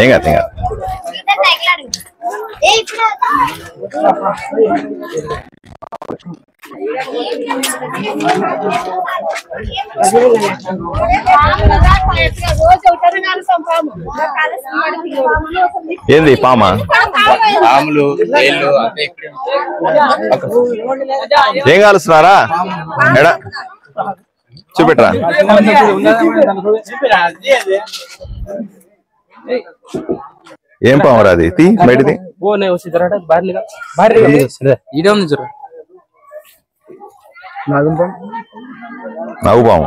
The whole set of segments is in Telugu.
ఏం కాదు ఏంది పామా పాములు ఏం కాలుస్తున్నారా ఎడా చూపెట్టరా ఏం పాము రా అది తీ బయటది నాగు పాము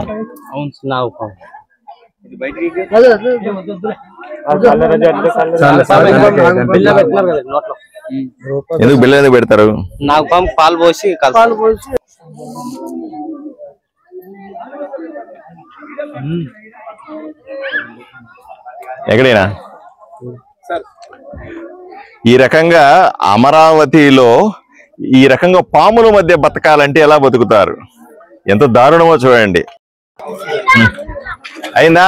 ఎందుకు బిల్ల ఎందుకు పెడతారు నాగు పాము పాలు పోసి ఎక్కడైనా ఈ రకంగా అమరావతిలో ఈ రకంగా పాముల మధ్య బతకాలంటే ఎలా బతుకుతారు? ఎంత దారుణమో చూడండి. అయిందా?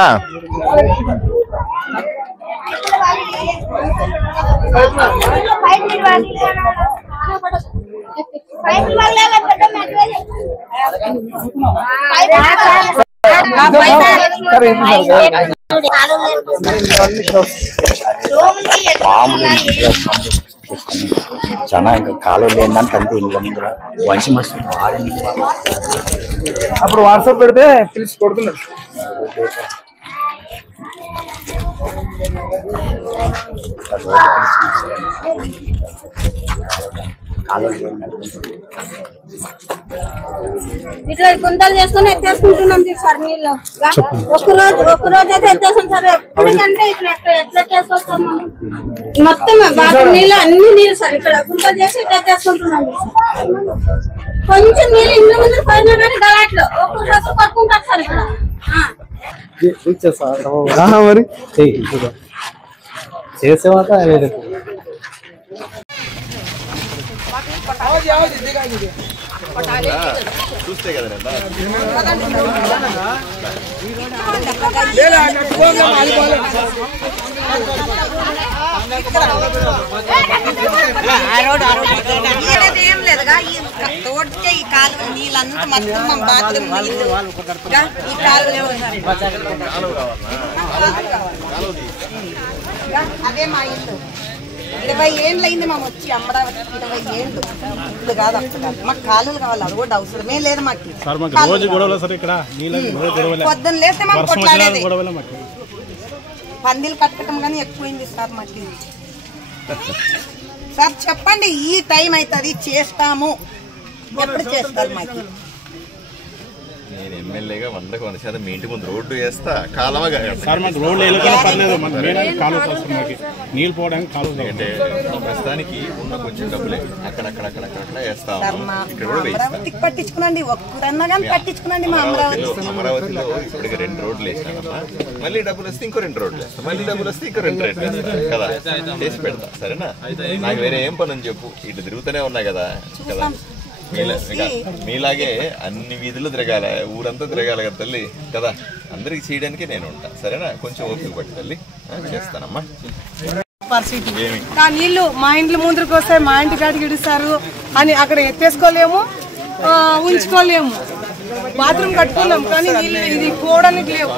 చాలా ఇంకా కాలం లేదని అంతే ఇంకా వంశీ మస్తు అప్పుడు వాట్సాప్ పెడితే పిలిచి కొడుతున్నారు. ఇట్లా గుంతలు చేసుకుని ఎత్తేసుకుంటున్నాం సార్ నీళ్ళు. ఒక్కరోజు అయితే ఎత్తేసాం సార్. ఎప్పటికంటే ఇట్లా ఎట్లా చేసుకొస్తాం మొత్తం బాత్రూమ్ నీళ్ళు అన్ని నీళ్ళు సార్. ఇక్కడ గుంతలు చేసి ఎత్తేసుకుంటున్నాం. కొంచెం నీళ్ళు ఇంటి ముందు పోయినా కానీ గలాట్లో ఒక్కరోజు పట్టుకుంటారు సార్ ఇక్కడ. మరి చేసేవాక చూస్తే కదా ఏం లేదుగా తోడితే ఈ కాలువ నీళ్ళంతా మొత్తం మా బాత్రూమ్ ఈ కాలువ అదే మా ఇల్లు 20 ఏళ్ళు అయింది మేము వచ్చి అమరావతి. 20 ఏళ్ళు ఇప్పుడు కాదు అప్పుడు కాదు. మాకు కాలువలు కావాలి. అది కూడా అవసరమే లేదు మాకు. పొద్దున్న లేస్తే మాకు కొట్లాడేది. పందిలు కట్టడం కానీ ఎక్కువైంది సార్ మాకు. సార్ చెప్పండి, ఈ టైం అవుతుంది చేస్తాము, ఎప్పుడు చేస్తారు మాకు? నేను ఎమ్మెల్యేగా 100% మీ ఇంటి ముందు రోడ్డు వేస్తా, కాలువ నీళ్ళు పోవడానికి కాలువ. అంటే ప్రస్తుతానికి ఉన్న కొంచెం డబ్బులే అక్కడక్కడ వేస్తా. అమరావతికి పట్టించుకునండి, ఒక్కరన్నా కానీ పట్టించుకునండి. మా అమరావతిలో ఇప్పటికి 2 రోడ్లు వేసినానమ్మా. మళ్ళీ డబ్బులు వస్తే ఇంకో 2 రోడ్లు వేస్తా, మళ్ళీ డబ్బులు వస్తే ఇంకో 2 రోడ్లు వేస్తా కదా, చేసి పెడతా. సరేనా? నాకు వేరే ఏం పని అని చెప్పు, ఇటు తిరుగుతూనే ఉన్నా కదా కదా. మీలాగే అన్ని వీధులు తిరగాల, ఊరంతా తిరగాలి కదా తల్లి కదా. అందరికి చేయడానికి నేను ఉంటా. సరేనా? కొంచెం ఓపిక పట్టి తల్లి చేస్తానమ్మా. నీళ్లు మా ఇంట్లో ముందుకు వస్తాయి, మా ఇంటి కాడికి ఇడుస్తారు అని అక్కడ ఎత్తేసుకోలేము, ఉంచుకోలేము. బాత్రూమ్ కట్టుకున్నాం కానీ నీళ్ళు ఇది పోవడానికి లేవు.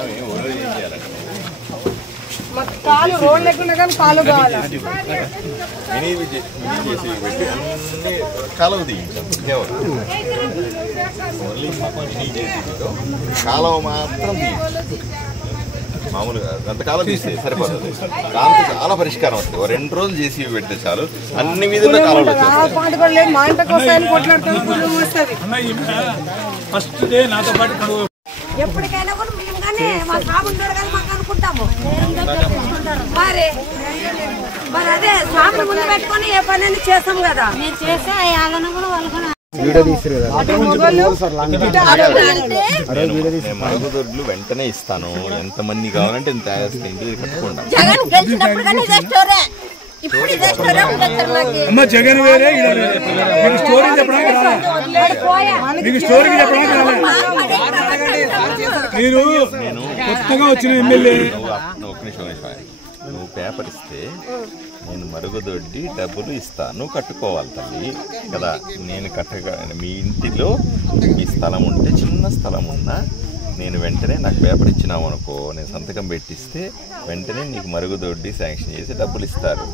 మాకు కాలు రోడ్ లేకుండా కానీ కాలు కావాలి. కాలువ మాత్రం మామూలుగా అంతకాలం తీస్తే సరిపోతుంది. దాంతో చాలా పరిష్కారం వస్తుంది. 2 రోజులు చేసి పెడితే చాలు, అన్ని వీధుల్లో కాలువలు ఎప్పటికైనా కూడా మేము కానీ మా సాగుంటారు కానీ మాకు అనుకుంటాము. మరి అదే స్వామిని ముందు పెట్టుకొని ఏ పని అని చేస్తాం కదా. మీరు చేస్తే కూడా వాళ్ళు మరుగుదొడ్లు వెంటనే ఇస్తాను. ఎంతమంది కావాలంటే ఎంత ఇంటి కట్టుకుంటాం. జగన్ గెలిచినప్పుడు కానీ ఇప్పుడు ఇదే స్టోరీ ఉంటుంది సార్ మాకు. అమ్మ జగన్ వేరే ఈడ వేరే. మీకు స్టోరీ చెప్పడానికి రాలే. మీకు స్టోరీ చెప్పడానికి రాలే. మీరు కొత్తగా వచ్చిన ఎమ్మెల్యే. ఒక్క నిమిషం, నువ్వు పేపర్ ఇస్తే నేను మరుగుదొడ్డి డబ్బులు ఇస్తాను, నువ్వు కట్టుకోవాలి తల్లి కదా. నేను మీ ఇంటిలో ఈ స్థలం ఉంటే చిన్న స్థలం ఉన్నా నేను వెంటనే నాకు పేపర్ ఇచ్చినావు అనుకో, నేను సంతకం పెట్టిస్తే వెంటనే నీకు మరుగుదొడ్డి శాంక్షన్ చేసి డబ్బులు ఇస్తారు.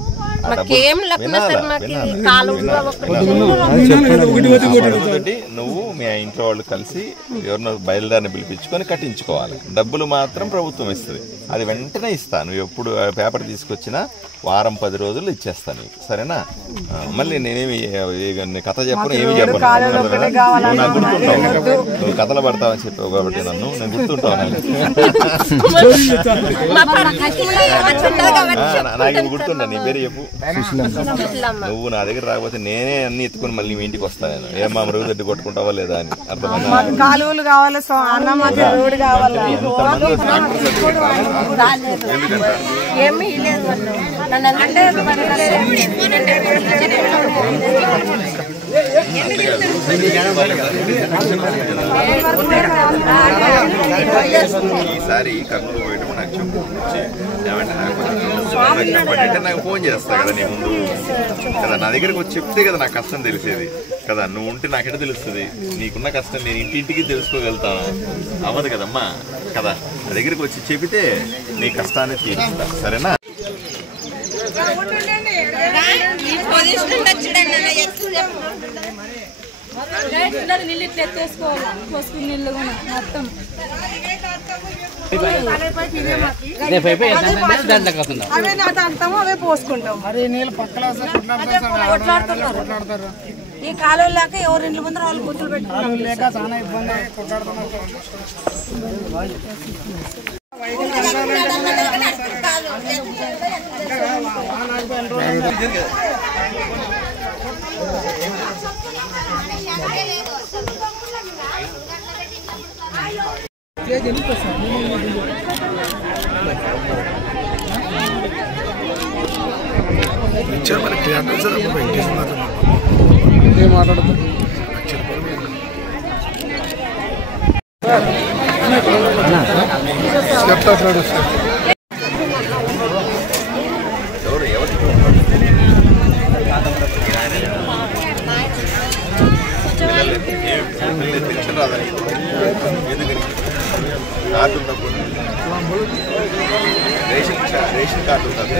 నువ్వు మీ ఇంట్లో వాళ్ళు కలిసి ఎవరినో బయలుదేరిని పిలిపించుకొని కట్టించుకోవాలి. డబ్బులు మాత్రం ప్రభుత్వం ఇస్తుంది, అది వెంటనే ఇస్తాను. నువ్వు ఎప్పుడు పేపర్ తీసుకొచ్చినా వారం 10 రోజులు ఇచ్చేస్తాను నీకు, సరేనా? మళ్ళీ నేనేమి కథ చెప్పను, ఏమి చెప్పను. నువ్వు నాకు గుర్తుంటావు, నువ్వు కథలు పడతావని చెప్పావు కాబట్టి నేను గుర్తుంటావు. నాకు గుర్తుంటా. నీ పేరు చెప్పు. నువ్వు నా దగ్గర రాకపోతే నేనే అన్ని ఎత్తుకుని మళ్ళీ మీ ఇంటికి వస్తాను. నేను ఏమా మరుగుదొడ్డి కొట్టుకుంటావా లేదా అని అర్థమైంది. కాలువలు కావాలి, రోడ్డు కావాలి. ఏమీ లేదు అంటే ఈసారి కర్నూలు పోయేటప్పుడు నాకు చెప్పు, చెప్పండి నాకు ఫోన్ చేస్తా కదా నీ ముందు కదా. నా దగ్గరకు వచ్చి చెప్తే కదా నాకు కష్టం తెలిసేది కదా. నువ్వు ఉంటే నాకెట తెలుస్తుంది నీకున్న కష్టం. నేను ఇంటింటికి తెలుసుకోగలుగుతాను, అవ్వదు కదమ్మా కదా. నా దగ్గరకు వచ్చి చెబితే నీ కష్టాన్ని తీరుస్తా, సరేనా? నీళ్ళు ఇట్లా ఎత్తేసుకోవాలి, పోసుకుని నీళ్ళు కూడా మొత్తం అవే నాటాడతాము, అవే పోసుకుంటాం. ఈ కాలువ లేక ఎవరు ఇంట్లో ముందర వాళ్ళు కూతురు పెట్టుకున్నారు లేక చాలా ఇబ్బంది కొట్లాడుతున్నారు. కార్డు ఉన్నప్పుడు రేషన్ కార్డు ఉంటుంది,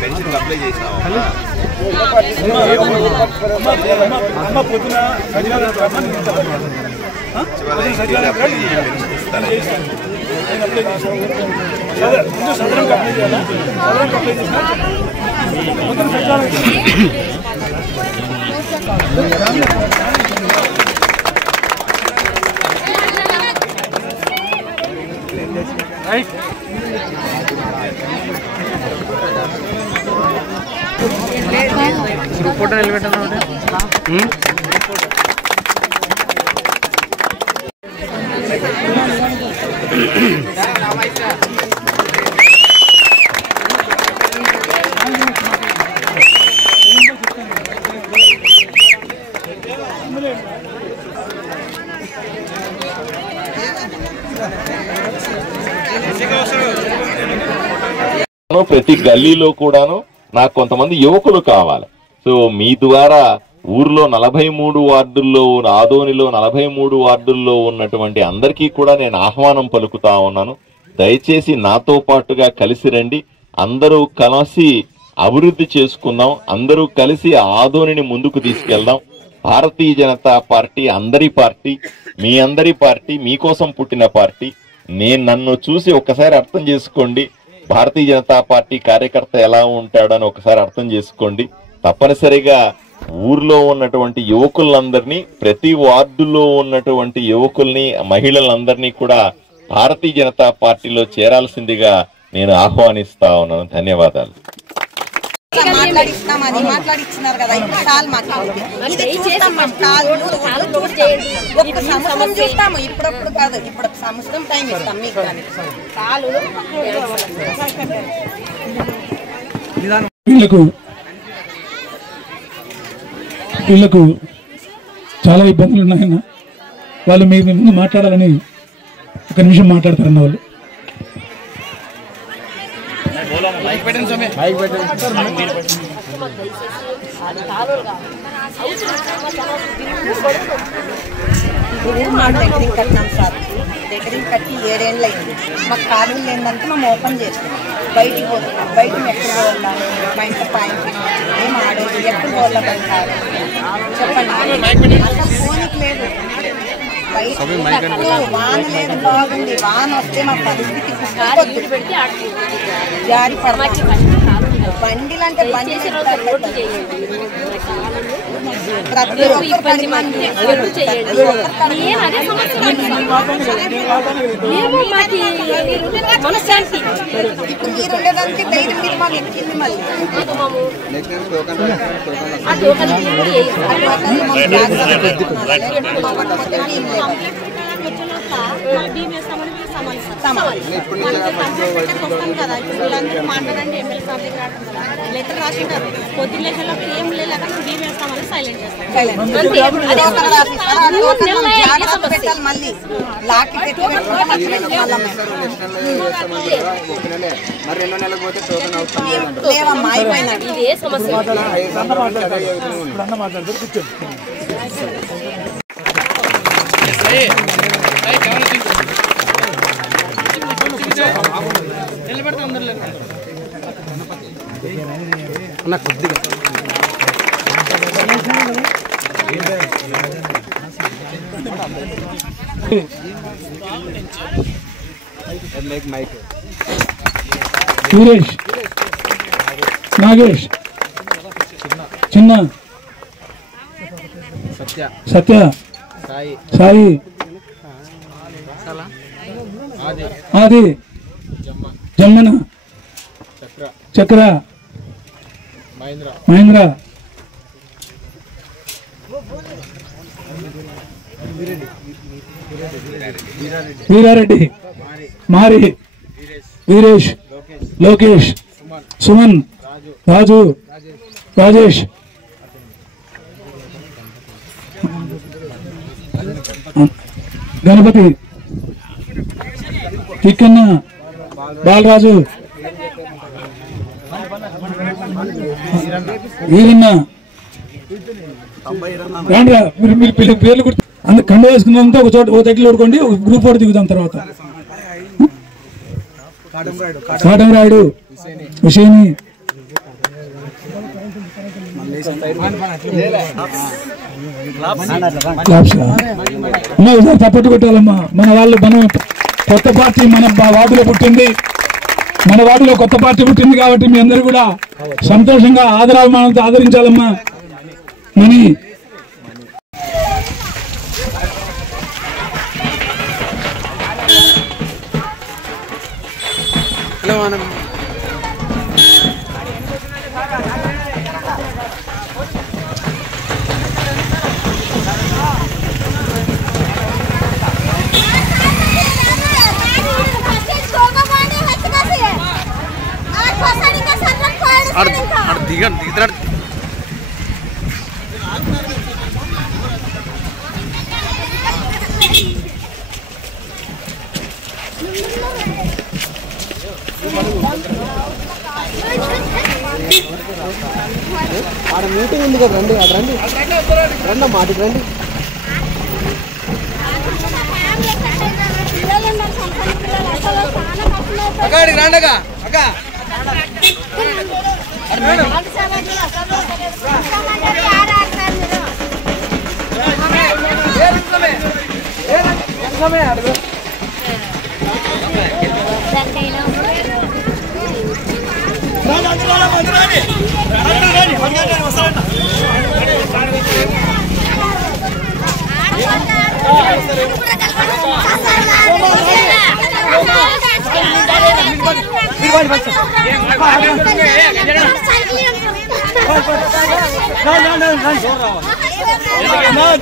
పెన్షన్ అప్లై చేసినావా? ఫోటో నిలబెట్టాను. ప్రతి గల్లీలో కూడాను నాకు కొంతమంది యువకులు కావాలి. సో మీ ద్వారా ఊర్లో 43 వార్డుల్లో, ఆదోనిలో 43 వార్డుల్లో ఉన్నటువంటి అందరికీ కూడా నేను ఆహ్వానం పలుకుతా ఉన్నాను. దయచేసి నాతో పాటుగా కలిసి రండి, అందరూ కలిసి అభివృద్ధి చేసుకుందాం, అందరూ కలిసి ఆదోనిని ముందుకు తీసుకెళ్దాం. భారతీయ జనతా పార్టీ అందరి పార్టీ, మీ అందరి పార్టీ, మీకోసం పుట్టిన పార్టీ. నన్ను చూసి ఒక్కసారి అర్థం చేసుకోండి, భారతీయ జనతా పార్టీ కార్యకర్త ఎలా ఉంటాడని ఒకసారి అర్థం చేసుకోండి. తప్పనిసరిగా ఊర్లో ఉన్నటువంటి యువకులందరినీ, ప్రతి వార్డులో ఉన్నటువంటి యువకుల్ని, మహిళలందరినీ కూడా భారతీయ జనతా పార్టీలో చేరాల్సిందిగా నేను ఆహ్వానిస్తా ఉన్నాను. ధన్యవాదాలు. మాట్లాడిస్తున్నారు కదా, ఇప్పుడు చాలు మాకు. ఒక్క సంవత్సరం చూస్తాము, ఇప్పుడప్పుడు కాదు, ఇప్పుడు సంవత్సరం టైం ఇస్తాం మీకు. వీళ్ళకు చాలా ఇబ్బందులు ఉన్నాయన్న. వాళ్ళు మీ ముందు మాట్లాడాలని ఒక నిమిషం మాట్లాడతారన్న వాళ్ళు. డెకరింగ్ కట్టినాం సార్. డెకరింగ్ కట్టి 7 ఏళ్ళు అయింది. మాకు కాలువలు లేదంటే మేము ఓపెన్ చేస్తున్నాం. బయటికి పోతున్నాం. బయట ఎక్కడ పోవాలా? మా ఇంట్లో పాయింట్ ఏం ఆడేది ఎక్కడ పోవాలా? బయట చెప్పండి. అసలు ఫోన్కి లేదు. బయట వాన లేదు. బాగుంది. వాన వస్తే మా పరిస్థితి జారి పడతాం. బండిలు అంటే బండి ప్రతి ఒక్కరు 10 మంది ఇప్పుడు మీరు ఉండేదానికి ధైర్యం మీరు మాకు ఎక్కింది. మళ్ళీ లెటర్ రాసింటారు. పొద్దున్న లెక్కలకు ఏం లేదు, బీమ్ వేస్తామని సైలెంట్ చేస్తాం. పెట్టాలి. మళ్ళీ లాక్ పెట్టి లేవమ్మా అయిపోయినాడు. ఇదే సమస్య. సురేష్, నాగేష్, చిన్న, సత్య, సాయి, ఆది, జమ్మన, చక్ర, మహేంద్ర, వీరారెడ్డి, మారి, వీరేష్, లోకేష్, సుమన్, రాజు, రాజేష్, గణపతి, కిక్కన్న, బాలరాజు, వీరన్న, రాండ్రా మీరు పేర్లు గుర్తు అంత కండు వేసుకున్నంతా ఒక చోట ఓ దగ్గర ఓడుకోండి. ఒక గ్రూప్ ఫోటో దిగుతాం. తర్వాత కాటం రాయుడు, హుసేని, అమ్మా ఒకసారి తప్పట్టు పెట్టాలమ్మా. మన వాళ్ళు మనం కొత్త పార్టీ మన వార్డులో పుట్టింది. మన వార్డులో కొత్త పార్టీ పుట్టింది కాబట్టి మీ అందరూ కూడా సంతోషంగా ఆదరాభిమానంతో ఆదరించాలమ్మా. మనీ దిగుతాడు. ఆడ మీటింగ్ ఉంది కదా, రండి. అటు రండి, రండమ్మా, అటుకు రండి. అక్కడికి రండి అక్క. అక్క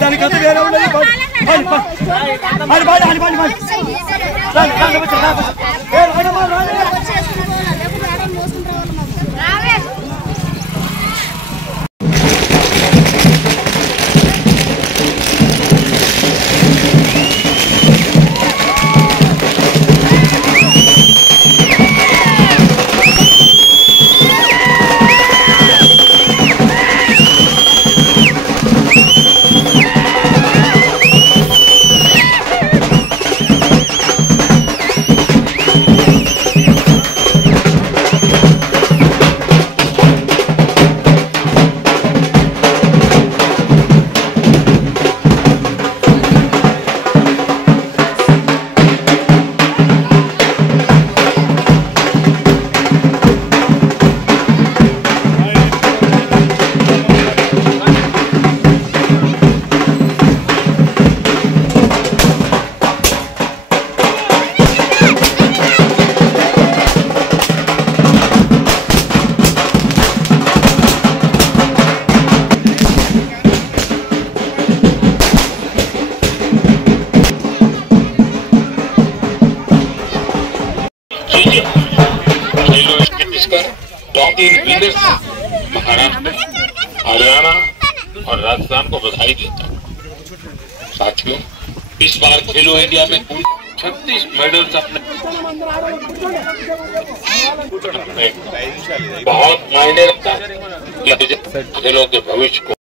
దానికంతా వేరే ఉండదు. टॉप 3 विनर्स महाराष्ट्र, हरियाणा और राजस्थान को बधाई देता हूँ। साथियों, इस बार खेलो इंडिया में कुल 36 मेडल्स अपने बहुत मायने रखता है खेलों के भविष्य को